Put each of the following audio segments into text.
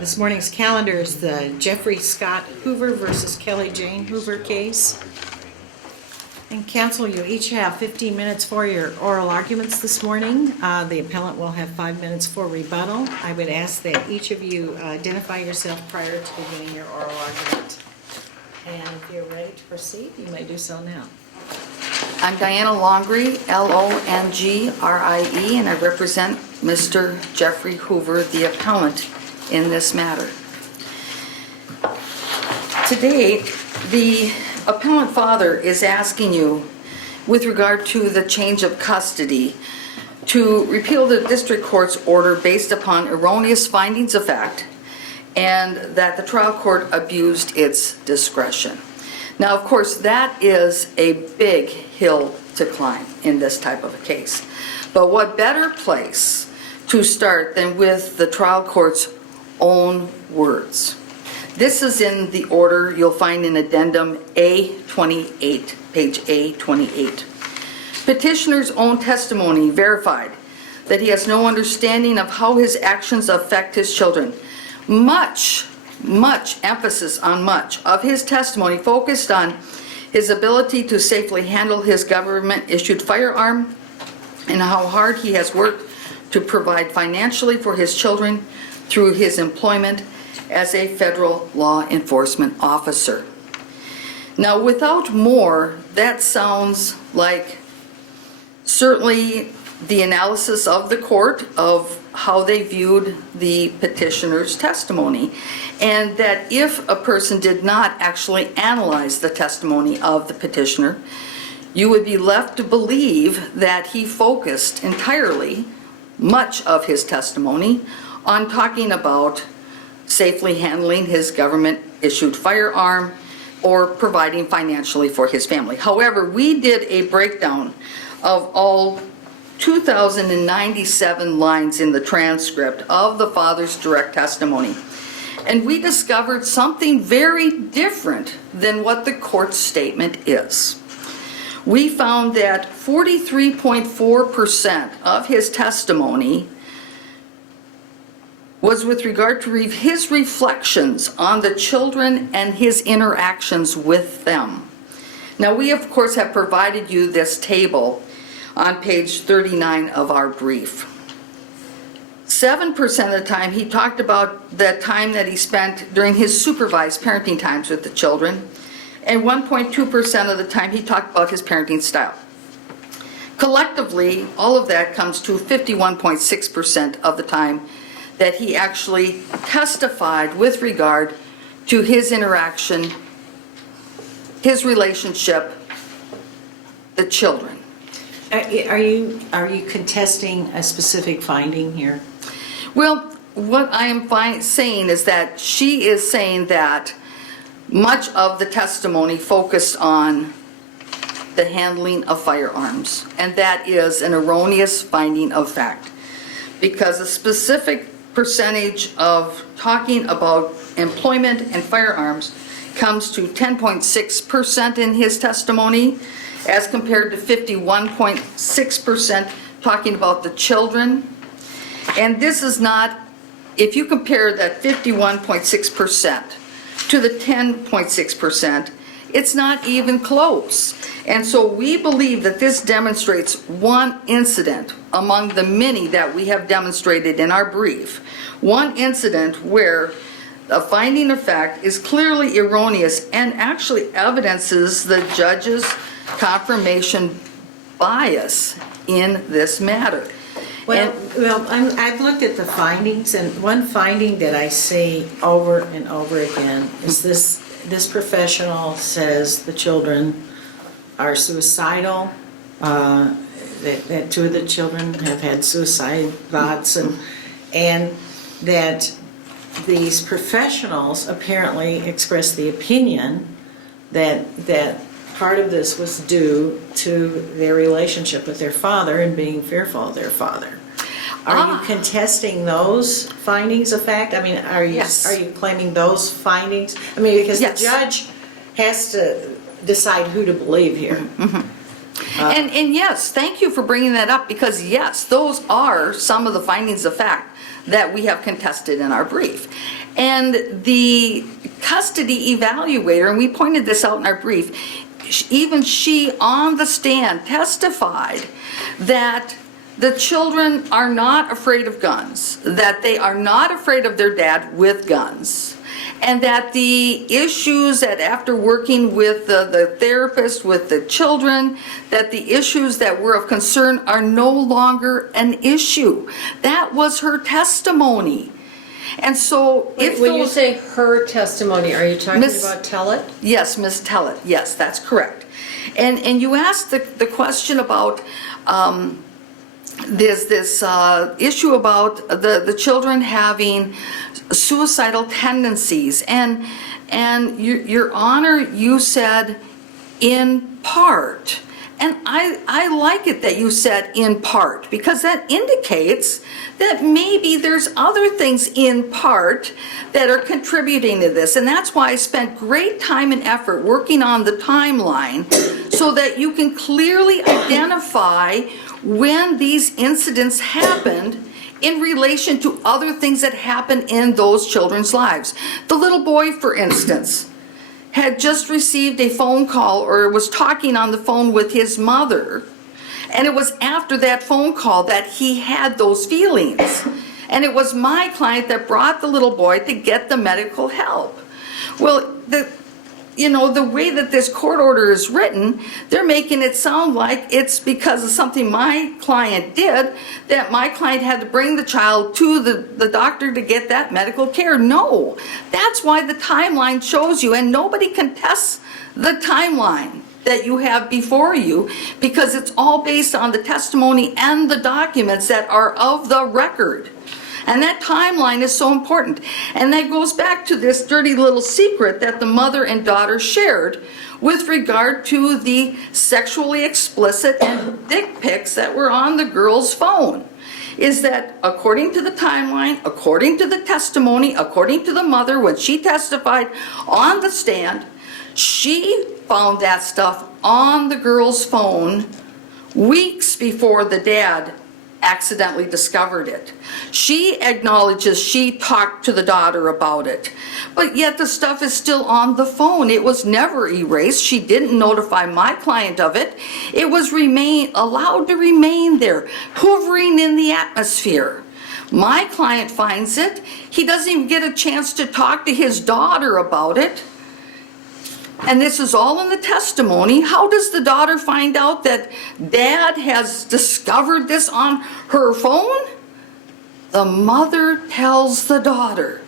This morning's calendar is the Jeffrey Scott Hoover versus Kelly Jane Hoover case. And counsel, you each have 15 minutes for your oral arguments this morning. The appellant will have 5 minutes for rebuttal. I would ask that each of you identify yourself prior to beginning your oral argument. And if you're ready to proceed, you may do so now. I'm Diana Longrie, L-O-N-G-R-I-E, and I represent Mr. Jeffrey Hoover, the appellant in this matter. Today, the appellant father is asking you, with regard to the change of custody, to repeal the district court's order based upon erroneous findings of fact and that the trial court abused its discretion. Now, of course, that is a big hill to climb in this type of a case. But what better place to start than with the trial court's own words? This is in the order you'll find in addendum A28, page A28. Petitioner's own testimony verified that he has no understanding of how his actions affect his children. Much emphasis on much of his testimony focused on his ability to safely handle his government-issued firearm and how hard he has worked to provide financially for his children through his employment as a federal law enforcement officer. Now, without more, that sounds like certainly the analysis of the court of how they viewed the petitioner's testimony, and that if a person did not actually analyze the testimony of the petitioner, you would be left to believe that he focused entirely, much of his testimony, on talking about safely handling his government-issued firearm or providing financially for his family. However, we did a breakdown of all 2,097 lines in the transcript of the father's direct testimony, and we discovered something very different than what the court's statement is. We found that 43.4% of his testimony was with regard to his reflections on the children and his interactions with them. Now, we of course have provided you this table on page 39 of our brief. 7% of the time he talked about the time that he spent during his supervised parenting times with the children, and 1.2% of the time he talked about his parenting style. Collectively, all of that comes to 51.6% of the time that he actually testified with regard to his interaction, his relationship, the children. Are you contesting a specific finding here? Well, what I am saying is that she is saying that much of the testimony focused on the handling of firearms, and that is an erroneous finding of fact, because a specific percentage of talking about employment and firearms comes to 10.6% in his testimony, as compared to 51.6% talking about the children. And this is not, if you compare that 51.6% to the 10.6%, it's not even close. And so we believe that this demonstrates one incident among the many that we have demonstrated in our brief. One incident where a finding of fact is clearly erroneous and actually evidences the judge's confirmation bias in this matter. I've looked at the findings, and one finding that I see over and over again is this professional says the children are suicidal, that two of the children have had suicide thoughts, and that these professionals apparently expressed the opinion that part of this was due to their relationship with their father and being fearful of their father. Are you contesting those findings of fact? I mean, are you claiming those findings? I mean, because the judge has to decide who to believe here. Mm-hmm. And yes, thank you for bringing that up, because yes, those are some of the findings of fact that we have contested in our brief. And the custody evaluator, and we pointed this out in our brief, even she on the stand testified that the children are not afraid of guns, that they are not afraid of their dad with guns, and that the issues that after working with the therapist, with the children, that the issues that were of concern are no longer an issue. That was her testimony. And so if When you those... say her testimony, are you talking about Tellett? Yes, Ms. Tellett, yes, that's correct. And you asked the question about there's this issue about the children having suicidal tendencies, and Your Honor, you said in part. And I like it that you said in part, because that indicates that maybe there's other things in part that are contributing to this. And that's why I spent great time and effort working on the timeline so that you can clearly identify when these incidents happened in relation to other things that happened in those children's lives. The little boy, for instance, had just received a phone call or was talking on the phone with his mother, and it was after that phone call that he had those feelings. And it was my client that brought the little boy to get the medical help. Well, the way that this court order is written, they're making it sound like it's because of something my client did that my client had to bring the child to the doctor to get that medical care. No, that's why the timeline shows you, and nobody contests the timeline that you have before you, because it's all based on the testimony and the documents that are of the record. And that timeline is so important. And that goes back to this dirty little secret that the mother and daughter shared with regard to the sexually explicit and dick pics that were on the girl's phone. Is that according to the timeline, according to the testimony, according to the mother, when she testified on the stand, she found that stuff on the girl's phone weeks before the dad accidentally discovered it. She acknowledges she talked to the daughter about it, but yet the stuff is still on the phone. It was never erased. She didn't notify my client of it. It was allowed to remain there, hovering in the atmosphere. My client finds it. He doesn't even get a chance to talk to his daughter about it. And this is all in the testimony. How does the daughter find out that dad has discovered this on her phone? The mother tells the daughter.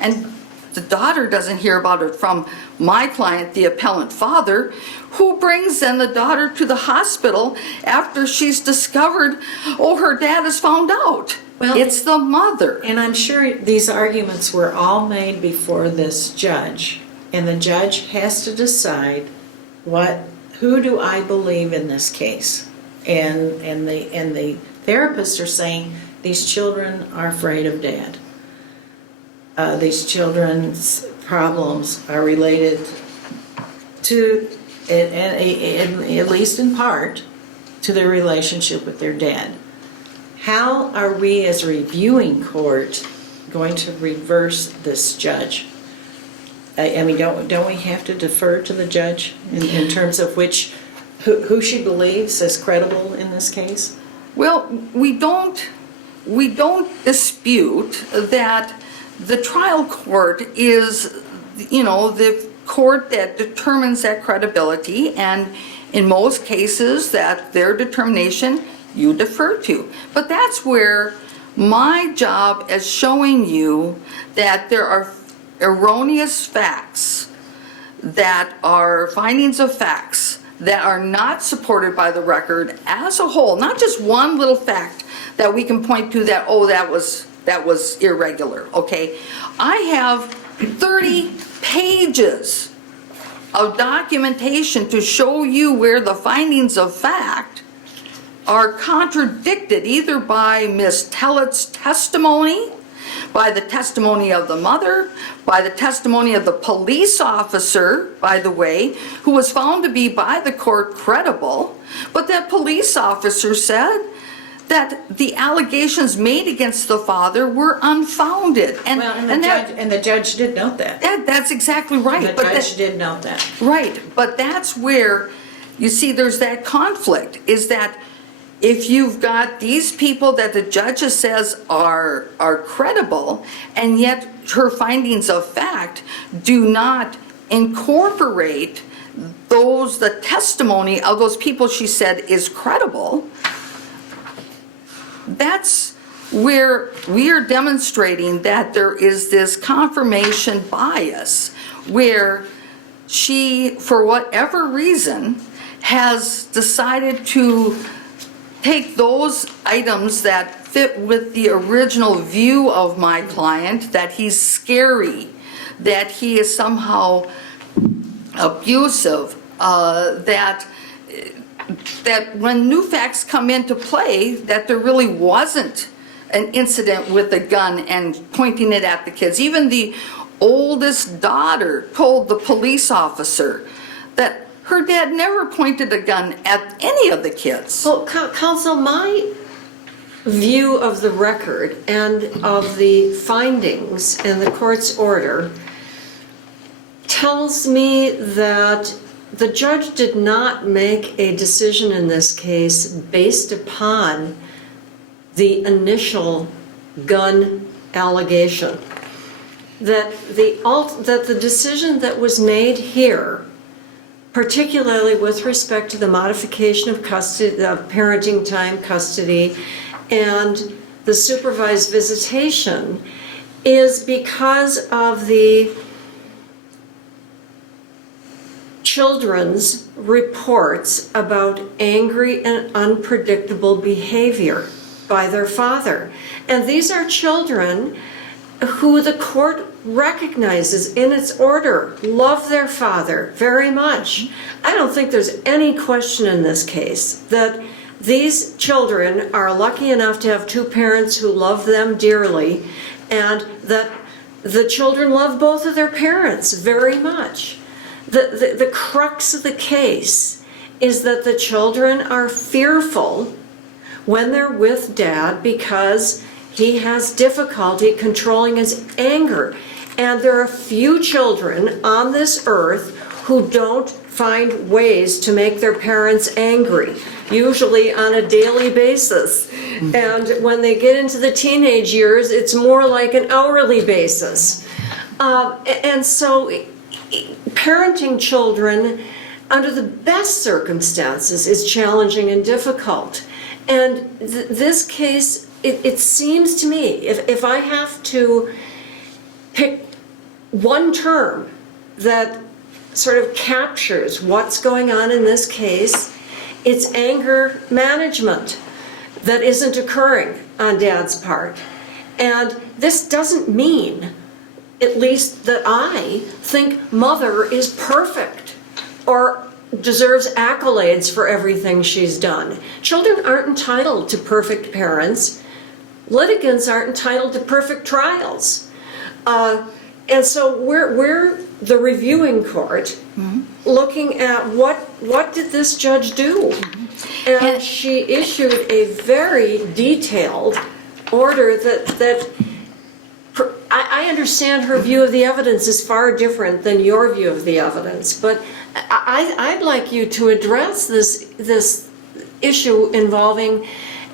And the daughter doesn't hear about it from my client, the appellant father, who brings then the daughter to the hospital after she's discovered, oh, her dad has found out. Well, it's the mother. And I'm sure these arguments were all made before this judge. And the judge has to decide who do I believe in this case? And the therapists are saying these children are afraid of dad. These children's problems are related to, at least in part, to their relationship with their dad. How are we as a reviewing court going to reverse this judge? I mean, don't we have to defer to the judge in terms of who she believes is credible in this case? Well, we don't dispute that the trial court is, the court that determines that credibility, and in most cases that their determination you defer to. But that's where my job is showing you that there are erroneous facts that are findings of facts that are not supported by the record as a whole, not just one little fact that we can point to that, oh, that was irregular, okay? I have 30 pages of documentation to show you where the findings of fact are contradicted either by Ms. Tellett's testimony, by the testimony of the mother, by the testimony of the police officer, by the way, who was found to be by the court credible. But that police officer said that the allegations made against the father were unfounded. And the judge did note that. That's exactly right. The judge did note that. Right, but that's where, you see, there's that conflict, is that if you've got these people that the judge says are credible, and yet her findings of fact do not incorporate the testimony of those people she said is credible, that's where we are demonstrating that there is this confirmation bias, where she, for whatever reason, has decided to take those items that fit with the original view of my client, that he's scary, that he is somehow abusive, that when new facts come into play, that there really wasn't an incident with a gun and pointing it at the kids. Even the oldest daughter told the police officer that her dad never pointed a gun at any of the kids. Well, counsel, my view of the record and of the findings in the court's order tells me that the judge did not make a decision in this case based upon the initial gun allegation. That the decision that was made here, particularly with respect to the modification of custody, the parenting time, custody, and the supervised visitation, is because of the children's reports about angry and unpredictable behavior by their father. And these are children who the court recognizes in its order love their father very much. I don't think there's any question in this case that these children are lucky enough to have two parents who love them dearly, and that the children love both of their parents very much. The crux of the case is that the children are fearful when they're with dad because he has difficulty controlling his anger. And there are few children on this earth who don't find ways to make their parents angry, usually on a daily basis. And when they get into the teenage years, it's more like an hourly basis. And so parenting children under the best circumstances is challenging and difficult. And this case, it seems to me, if I have to pick one term that sort of captures what's going on in this case, it's anger management that isn't occurring on dad's part. And this doesn't mean, at least that I think mother is perfect or deserves accolades for everything she's done. Children aren't entitled to perfect parents. Litigants aren't entitled to perfect trials. And so we're the reviewing court looking at what did this judge do? And she issued a very detailed order that I understand her view of the evidence is far different than your view of the evidence, but I'd like you to address this issue involving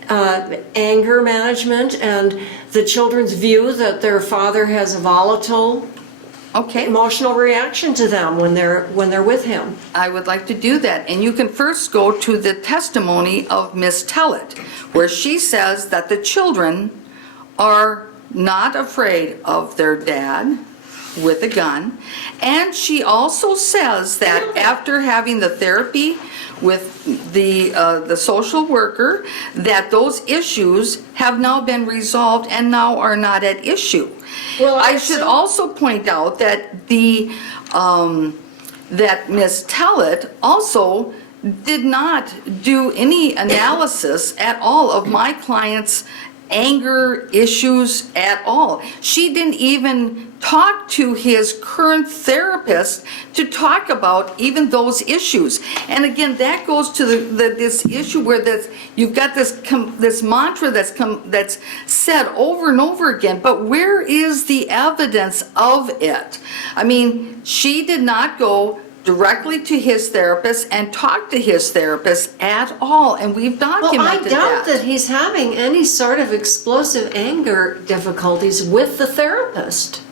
anger management and the children's view that their father has a volatile emotional reaction to them when they're with him. I would like to do that. And you can first go to the testimony of Miss Tellett, where she says that the children are not afraid of their dad with a gun. And she also says that after having the therapy with the social worker, that those issues have now been resolved and now are not at issue. Well, I should also point out that that Miss Tellett also did not do any analysis at all of my client's anger issues at all. She didn't even talk to his current therapist to talk about even those issues. And again, that goes to this issue where you've got this mantra that's said over and over again, but where is the evidence of it? I mean, she did not go directly to his therapist and talk to his therapist at all, and we've documented Well, I doubt that. that he's having any sort of explosive anger difficulties with the therapist.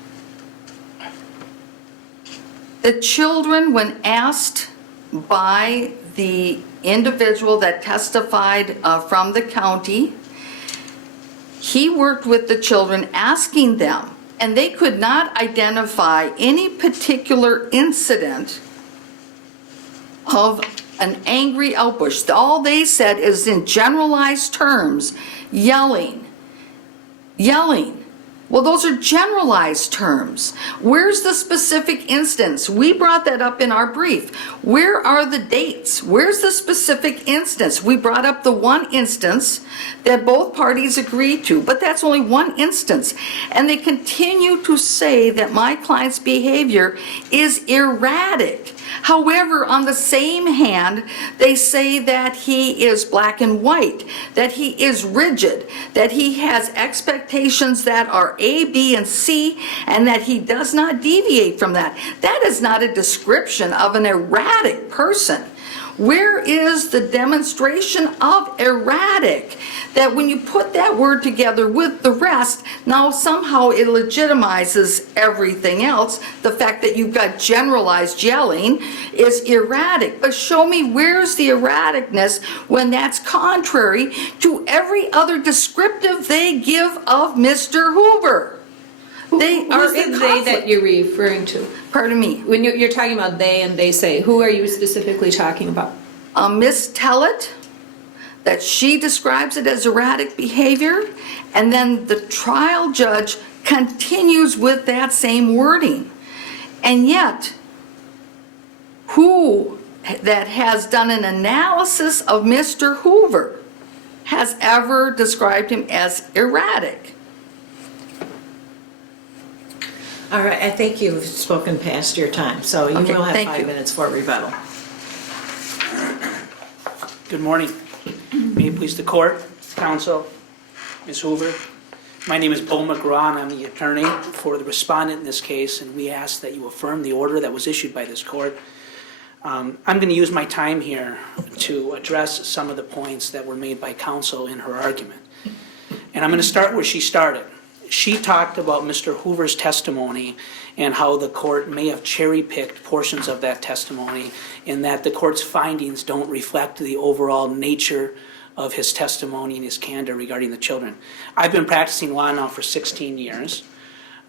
The children, when asked by the individual that testified from the county, he worked with the children asking them, and they could not identify any particular incident of an angry outburst. All they said is in generalized terms, yelling. Well, those are generalized terms. Where's the specific instance? We brought that up in our brief. Where are the dates? Where's the specific instance? We brought up the one instance that both parties agreed to, but that's only one instance. And they continue to say that my client's behavior is erratic. However, on the same hand, they say that he is black and white, that he is rigid, that he has expectations that are A, B, and C, and that he does not deviate from that. That is not a description of an erratic person. Where is the demonstration of erratic? That when you put that word together with the rest, now somehow it legitimizes everything else. The fact that you've got generalized yelling is erratic. But show me where's the erraticness when that's contrary to every other descriptive they give of Mr. Hoover. They are Who's in the they conflict. that you're referring to? Pardon me. When you're talking about they and they say, who are you specifically talking about? Miss Tellett, that she describes it as erratic behavior, and then the trial judge continues with that same wording. And yet, who that has done an analysis of Mr. Hoover has ever described him as erratic? All right, I think you've spoken past your time, so you Okay, will have thank 5 you. minutes for rebuttal. Good morning. May it please the court, counsel, Ms. Hoover. My name is Bo McGraw, and I'm the attorney for the respondent in this case, and we ask that you affirm the order that was issued by this court. I'm going to use my time here to address some of the points that were made by counsel in her argument. And I'm going to start where she started. She talked about Mr. Hoover's testimony and how the court may have cherry-picked portions of that testimony, and that the court's findings don't reflect the overall nature of his testimony and his candor regarding the children. I've been practicing law now for 16 years.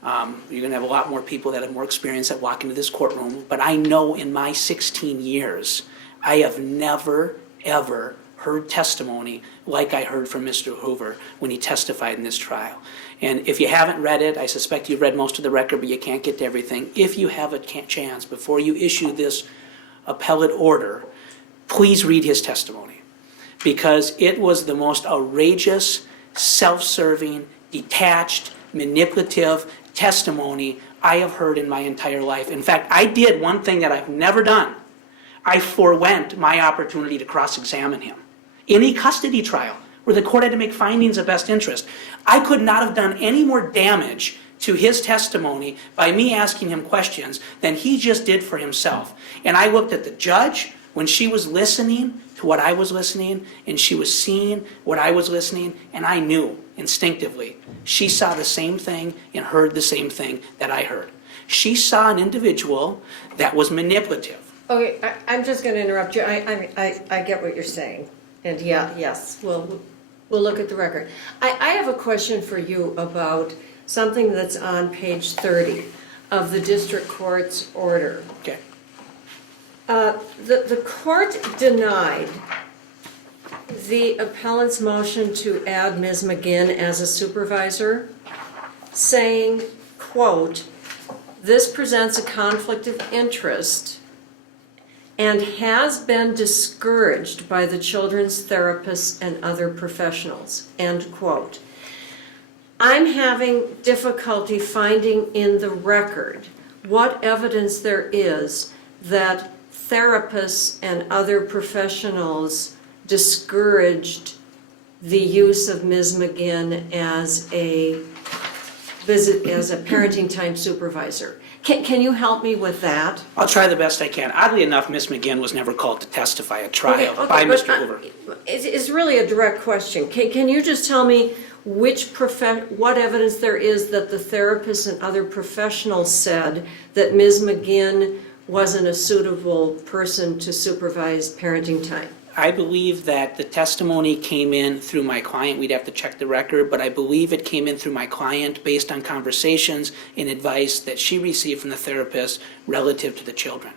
You're going to have a lot more people that have more experience that walk into this courtroom, but I know in my 16 years, I have never, ever heard testimony like I heard from Mr. Hoover when he testified in this trial. And if you haven't read it, I suspect you've read most of the record, but you can't get to everything. If you have a chance, before you issue this appellate order, please read his testimony, because it was the most outrageous, self-serving, detached, manipulative testimony I have heard in my entire life. In fact, I did one thing that I've never done. I forewent my opportunity to cross-examine him. In a custody trial, where the court had to make findings of best interest, I could not have done any more damage to his testimony by me asking him questions than he just did for himself. And I looked at the judge when she was listening to what I was listening, and she was seeing what I was listening, and I knew instinctively she saw the same thing and heard the same thing that I heard. She saw an individual that was manipulative. Okay, I'm just going to interrupt you. I get what you're saying. And yes, we'll look at the record. I have a question for you about something that's on page 30 of the district court's order. Okay. The court denied the appellant's motion to add Ms. McGinn as a supervisor, saying, quote, "This presents a conflict of interest and has been discouraged by the children's therapists and other professionals," end quote. I'm having difficulty finding in the record what evidence there is that therapists and other professionals discouraged the use of Ms. McGinn as a parenting time supervisor. Can you help me with that? I'll try the best I can. Oddly enough, Ms. McGinn was never called to testify at trial Okay, by but, Mr. Hoover. It's really a direct question. Can you just tell me what evidence there is that the therapists and other professionals said that Ms. McGinn wasn't a suitable person to supervise parenting time? I believe that the testimony came in through my client. We'd have to check the record, but I believe it came in through my client based on conversations and advice that she received from the therapist relative to the children.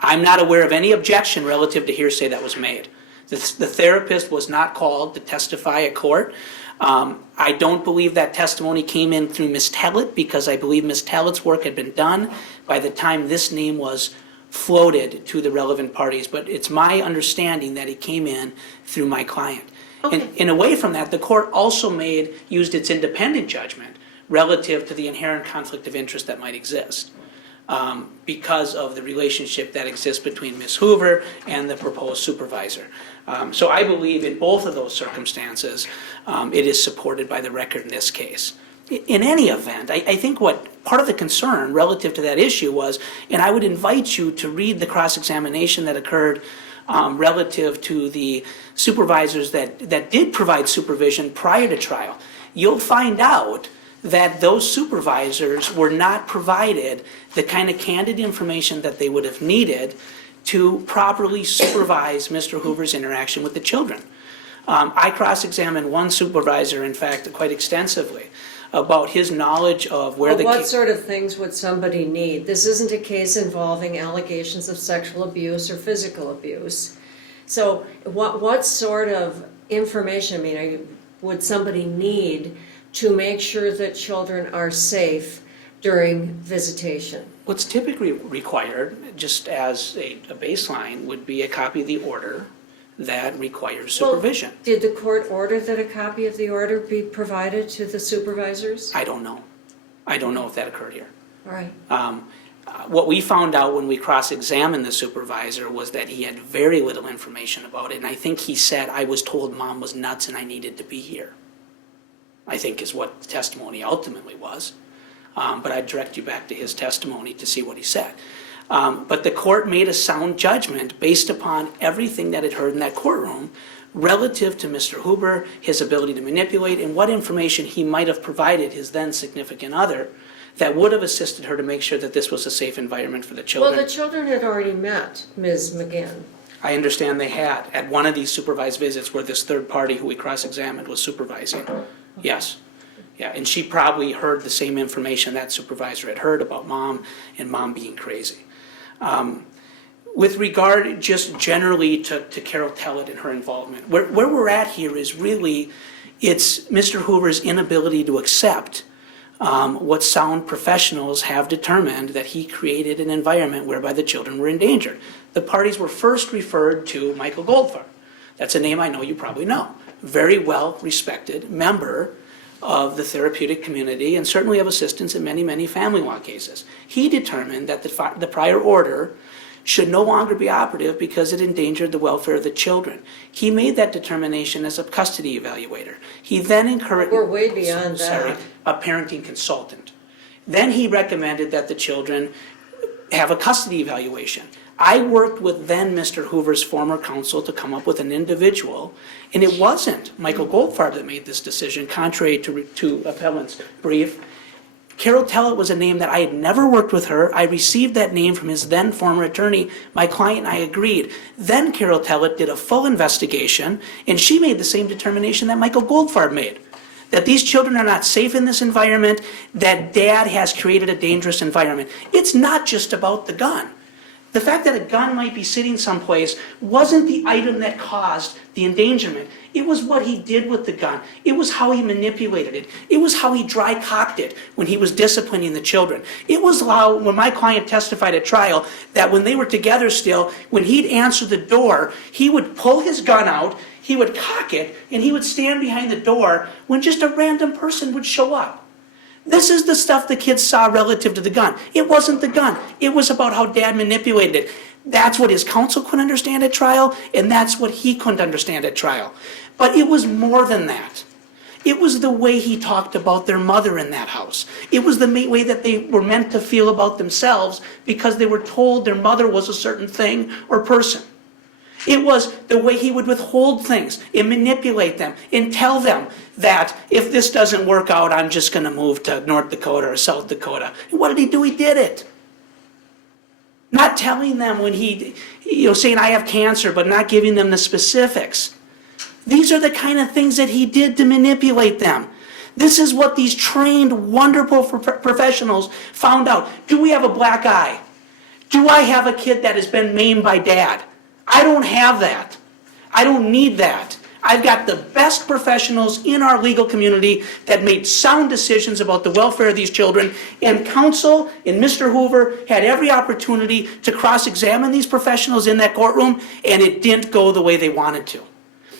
I'm not aware of any objection relative to hearsay that was made. The therapist was not called to testify at court. I don't believe that testimony came in through Ms. Tellett because I believe Ms. Tellett's work had been done by the time this name was floated to the relevant parties, but it's my understanding that it came in through my client. Okay. And away from that, the court also used its independent judgment relative to the inherent conflict of interest that might exist because of the relationship that exists between Ms. Hoover and the proposed supervisor. So I believe in both of those circumstances, it is supported by the record in this case. In any event, I think what part of the concern relative to that issue was, and I would invite you to read the cross-examination that occurred relative to the supervisors that did provide supervision prior to trial. You'll find out that those supervisors were not provided the kind of candid information that they would have needed to properly supervise Mr. Hoover's interaction with the children. I cross-examined one supervisor, in fact, quite extensively, about his knowledge of where What sort of things would somebody need? This isn't a case involving allegations of sexual abuse or physical abuse. So what sort of information, would somebody need to make sure that children are safe during visitation? What's typically required, just as a baseline, would be a copy of the order that requires supervision. Well, did the court order that a copy of the order be provided to the supervisors? I don't know. I don't know if that occurred here. All right. What we found out when we cross-examined the supervisor was that he had very little information about it, and I think he said, I was told Mom was nuts and I needed to be here, I think is what the testimony ultimately was. But I'd direct you back to his testimony to see what he said. But the court made a sound judgment based upon everything that it heard in that courtroom relative to Mr. Hoover, his ability to manipulate, and what information he might have provided his then significant other that would have assisted her to make sure that this was a safe environment for the children. Well, the children had already met Ms. McGinn. I understand they had at one of these supervised visits where this third party who we cross-examined was supervising. Yes. Yeah, and she probably heard the same information that supervisor had heard about Mom and Mom being crazy. With regard just generally to Carol Tellett and her involvement, where we're at here is really, it's Mr. Hoover's inability to accept what sound professionals have determined that he created an environment whereby the children were endangered. The parties were first referred to Michael Goldfarb. That's a name I know you probably know. Very well respected member of the therapeutic community and certainly of assistance in many, many family law cases. He determined that the prior order should no longer be operative because it endangered the welfare of the children. He made that determination as a custody evaluator. He then encouraged... We're way beyond that. Sorry, a parenting consultant. Then he recommended that the children have a custody evaluation. I worked with then Mr. Hoover's former counsel to come up with an individual, and it wasn't Michael Goldfarb that made this decision, contrary to appellant's brief. Carol Tellett was a name that I had never worked with her. I received that name from his then former attorney. My client and I agreed. Then Carol Tellett did a full investigation, and she made the same determination that Michael Goldfarb made, that these children are not safe in this environment, that Dad has created a dangerous environment. It's not just about the gun. The fact that a gun might be sitting someplace wasn't the item that caused the endangerment. It was what he did with the gun. It was how he manipulated it. It was how he dry cocked it when he was disciplining the children. It was how, when my client testified at trial, that when they were together still, when he'd answer the door, he would pull his gun out, he would cock it, and he would stand behind the door when just a random person would show up. This is the stuff the kids saw relative to the gun. It wasn't the gun. It was about how Dad manipulated it. That's what his counsel couldn't understand at trial, and that's what he couldn't understand at trial. But it was more than that. It was the way he talked about their mother in that house. It was the way that they were meant to feel about themselves because they were told their mother was a certain thing or person. It was the way he would withhold things and manipulate them and tell them that if this doesn't work out, I'm just going to move to North Dakota or South Dakota. And what did he do? He did it. Not telling them when saying I have cancer, but not giving them the specifics. These are the kind of things that he did to manipulate them. This is what these trained, wonderful professionals found out. Do we have a black eye? Do I have a kid that has been maimed by Dad? I don't have that. I don't need that. I've got the best professionals in our legal community that made sound decisions about the welfare of these children, and counsel and Mr. Hoover had every opportunity to cross-examine these professionals in that courtroom, and it didn't go the way they wanted to.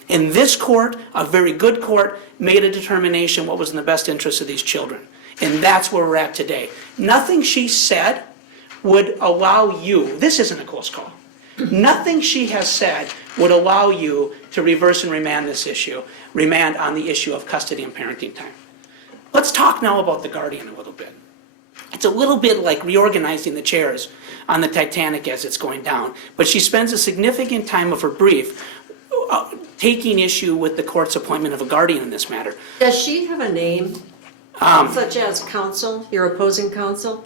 And this court, a very good court, made a determination what was in the best interest of these children. And that's where we're at today. Nothing she said would allow you, this isn't a close call, nothing she has said would allow you to reverse and remand this issue, remand on the issue of custody and parenting time. Let's talk now about the guardian a little bit. It's a little bit like reorganizing the chairs on the Titanic as it's going down, but she spends a significant time of her brief taking issue with the court's appointment of a guardian in this matter. Does she have a name, such as counsel, your opposing counsel?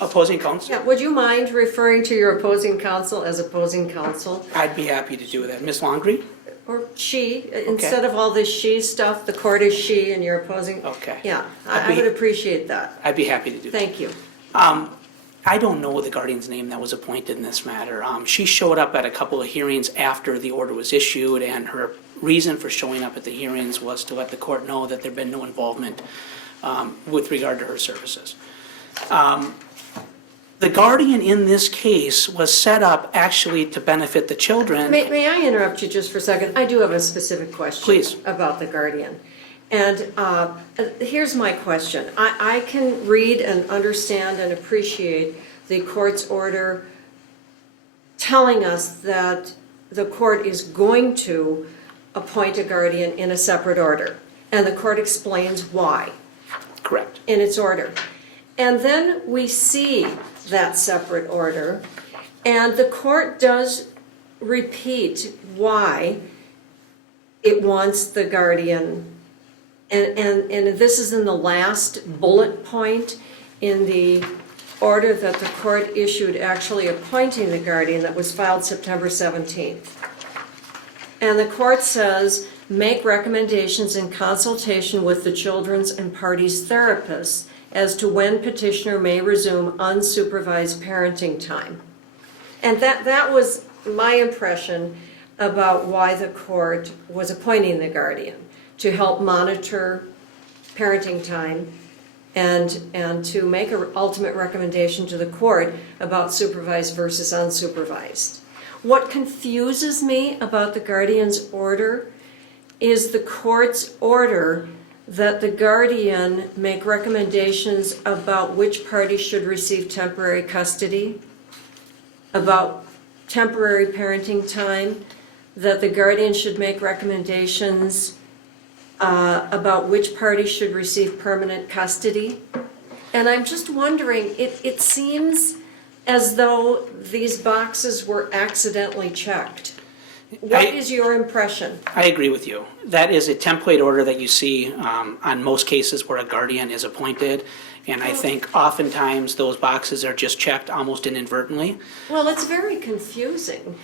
Opposing counsel? Yeah, would you mind referring to your opposing counsel as opposing counsel? I'd be happy to do that. Ms. Longree? Or she, instead of all this she stuff, the court is she and you're opposing? Okay. Yeah, I would appreciate that. I'd be happy to do that. Thank you. I don't know the guardian's name that was appointed in this matter. She showed up at a couple of hearings after the order was issued, and her reason for showing up at the hearings was to let the court know that there'd been no involvement with regard to her services. The guardian in this case was set up actually to benefit the children. May I interrupt you just for a second? I do have a specific question. Please. About the guardian. And here's my question. I can read and understand and appreciate the court's order telling us that the court is going to appoint a guardian in a separate order. And the court explains why. Correct. In its order. And then we see that separate order, and the court does repeat why it wants the guardian. And this is in the last bullet point in the order that the court issued actually appointing the guardian that was filed September 17th. And the court says, make recommendations in consultation with the children's and parties' therapists as to when petitioner may resume unsupervised parenting time. And that was my impression about why the court was appointing the guardian, to help monitor parenting time and to make an ultimate recommendation to the court about supervised versus unsupervised. What confuses me about the guardian's order is the court's order that the guardian make recommendations about which party should receive temporary custody, about temporary parenting time, that the guardian should make recommendations about which party should receive permanent custody. And I'm just wondering, it seems as though these boxes were accidentally checked. What is your impression? I agree with you. That is a template order that you see on most cases where a guardian is appointed. And I think oftentimes those boxes are just checked almost inadvertently. Well, it's very confusing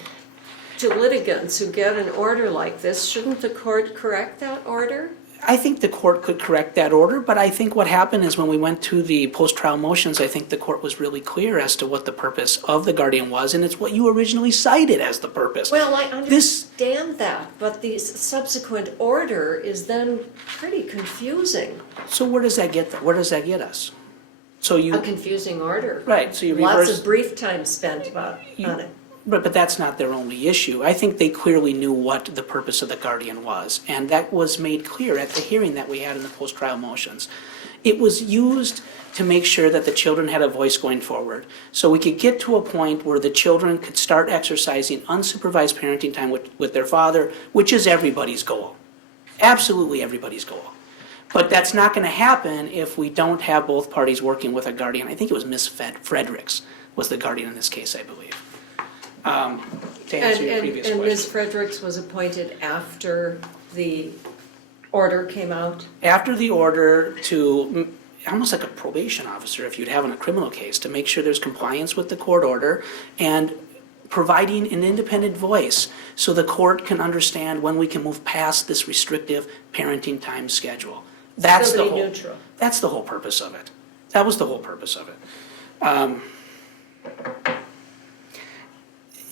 to litigants who get an order like this. Shouldn't the court correct that order? I think the court could correct that order, but I think what happened is when we went to the post-trial motions, I think the court was really clear as to what the purpose of the guardian was, and it's what you originally cited as the purpose. Well, I This, understand that, but the subsequent order is then pretty confusing. so where does that get, where does that get us? So A you, confusing order. right, so you Lots reverse. of brief time spent on it. But that's not their only issue. I think they clearly knew what the purpose of the guardian was, and that was made clear at the hearing that we had in the post-trial motions. It was used to make sure that the children had a voice going forward, so we could get to a point where the children could start exercising unsupervised parenting time with their father, which is everybody's goal. Absolutely everybody's goal. But that's not going to happen if we don't have both parties working with a guardian. I think it was Miss Fredericks was the guardian in this case, I believe. To answer your previous And question. Ms. Fredericks was appointed after the order came out? After the order to, almost like a probation officer, if you'd have in a criminal case, to make sure there's compliance with the court order and providing an independent voice so the court can understand when we can move past this restrictive parenting time schedule. That's the Somebody whole. neutral. That's the whole purpose of it. That was the whole purpose of it.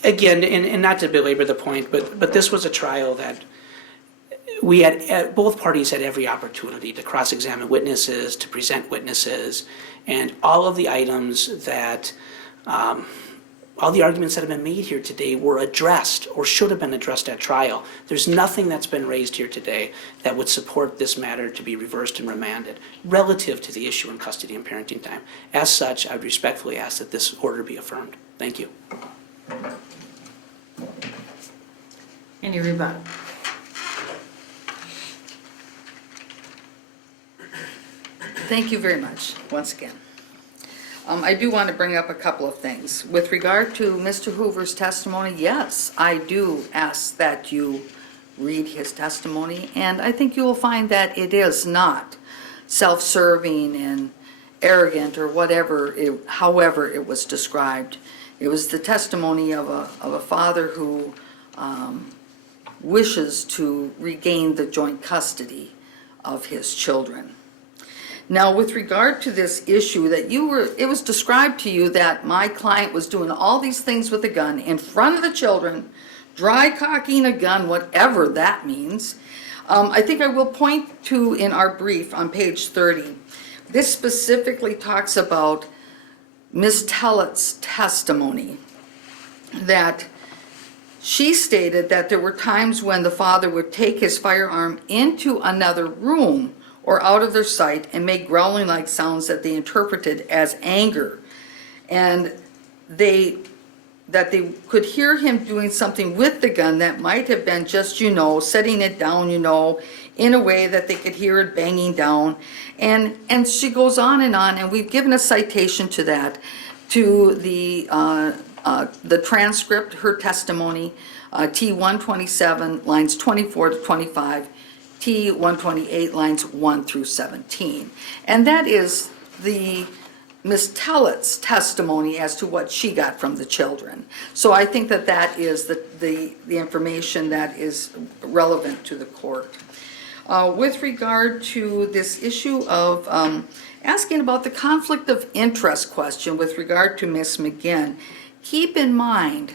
Again, and not to belabor the point, but this was a trial that we had, both parties had every opportunity to cross-examine witnesses, to present witnesses, and all of the items that, all the arguments that have been made here today were addressed or should have been addressed at trial. There's nothing that's been raised here today that would support this matter to be reversed and remanded relative to the issue in custody and parenting time. As such, I would respectfully ask that this order be affirmed. Thank you. Any rebuttal? Thank you very much, once again. I do want to bring up a couple of things. With regard to Mr. Hoover's testimony, yes, I do ask that you read his testimony, and I think you will find that it is not self-serving and arrogant or whatever, however it was described. It was the testimony of a father who wishes to regain the joint custody of his children. Now, with regard to this issue that it was described to you that my client was doing all these things with a gun in front of the children, dry cocking a gun, whatever that means. I think I will point to in our brief on page 30. This specifically talks about Ms. Tellett's testimony, that she stated that there were times when the father would take his firearm into another room or out of their sight and make growling-like sounds that they interpreted as anger, and that they could hear him doing something with the gun that might have been just, setting it down, in a way that they could hear it banging down. And she goes on, and we've given a citation to that, to the transcript, her testimony, T-127, lines 24 to 25, T-128, lines 1 through 17. And that is the Ms. Tellett's testimony as to what she got from the children. So I think that is the information that is relevant to the court. With regard to this issue of asking about the conflict of interest question with regard to Ms. McGinn, keep in mind,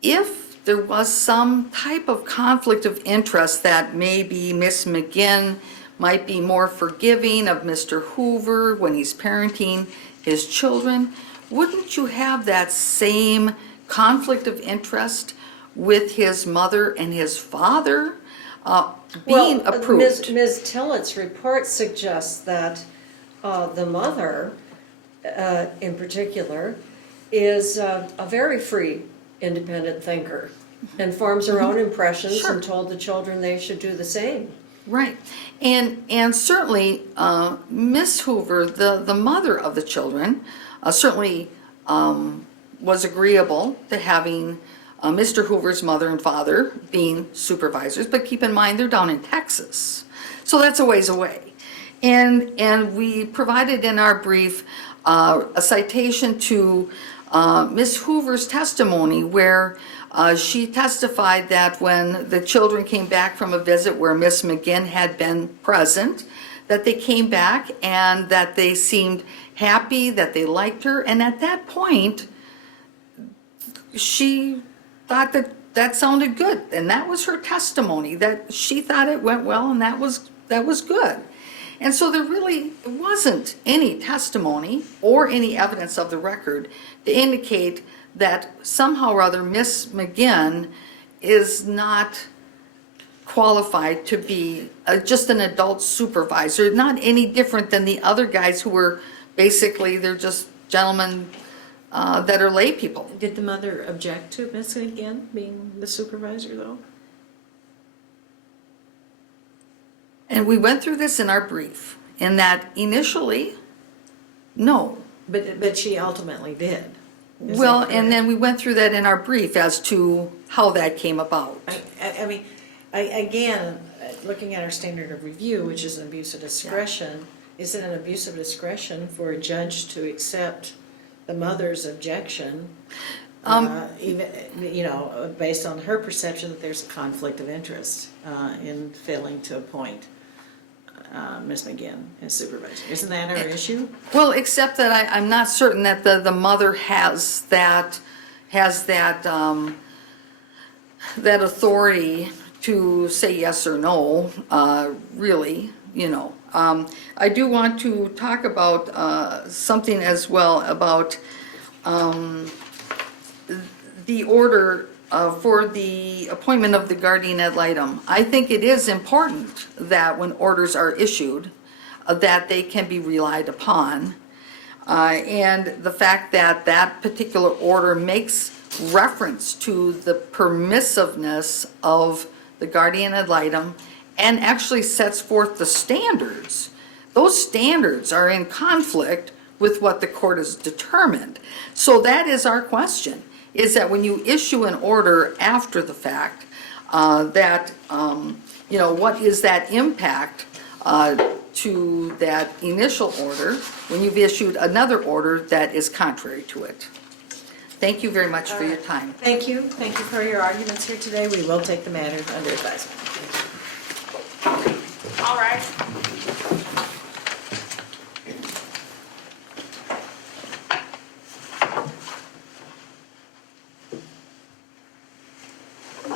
if there was some type of conflict of interest that maybe Ms. McGinn might be more forgiving of Mr. Hoover when he's parenting his children, wouldn't you have that same conflict of interest with his mother and his father being approved? Ms. Tillett's report suggests that the mother, in particular, is a very free, independent thinker and forms her own impressions. Sure. And told the children they should do the same. Right. And certainly, Miss Hoover, the mother of the children, certainly was agreeable to having Mr. Hoover's mother and father being supervisors, but keep in mind they're down in Texas. So that's a ways away. And we provided in our brief a citation to Ms. Hoover's testimony where she testified that when the children came back from a visit where Miss McGinn had been present, that they came back and that they seemed happy, that they liked her, and at that point, she thought that that sounded good, and that was her testimony, that she thought it went well and that was good. And so there really wasn't any testimony or any evidence of the record to indicate that somehow or other Miss McGinn is not qualified to be just an adult supervisor, not any different than the other guys who were basically, they're just gentlemen that are lay people. Did the mother object to Miss again being the supervisor, though? And we went through this in our brief, in that initially, no. But she ultimately did. Is Well, that and correct? then we went through that in our brief as to how that came about. I mean, again, looking at our standard of review, which is an abuse of discretion, is it an abuse of discretion for a judge to accept the mother's objection, even, you know, based on her perception that there's a conflict of interest in failing to appoint Ms. McGinn as supervisor? Isn't that our issue? Well, except that I'm not certain that the mother has that authority to say yes or no, really, you know. I do want to talk about something as well about the order for the appointment of the guardian ad litem. I think it is important that when orders are issued, that they can be relied upon. And the fact that that particular order makes reference to the permissiveness of the guardian ad litem and actually sets forth the standards. Those standards are in conflict with what the court has determined. So that is our question, is that when you issue an order after the fact, you know, what is that impact to that initial order when you've issued another order that is contrary to it? Thank you very much for your time. Thank you. Thank you for your arguments here today. We will take the matter under advisement. All right.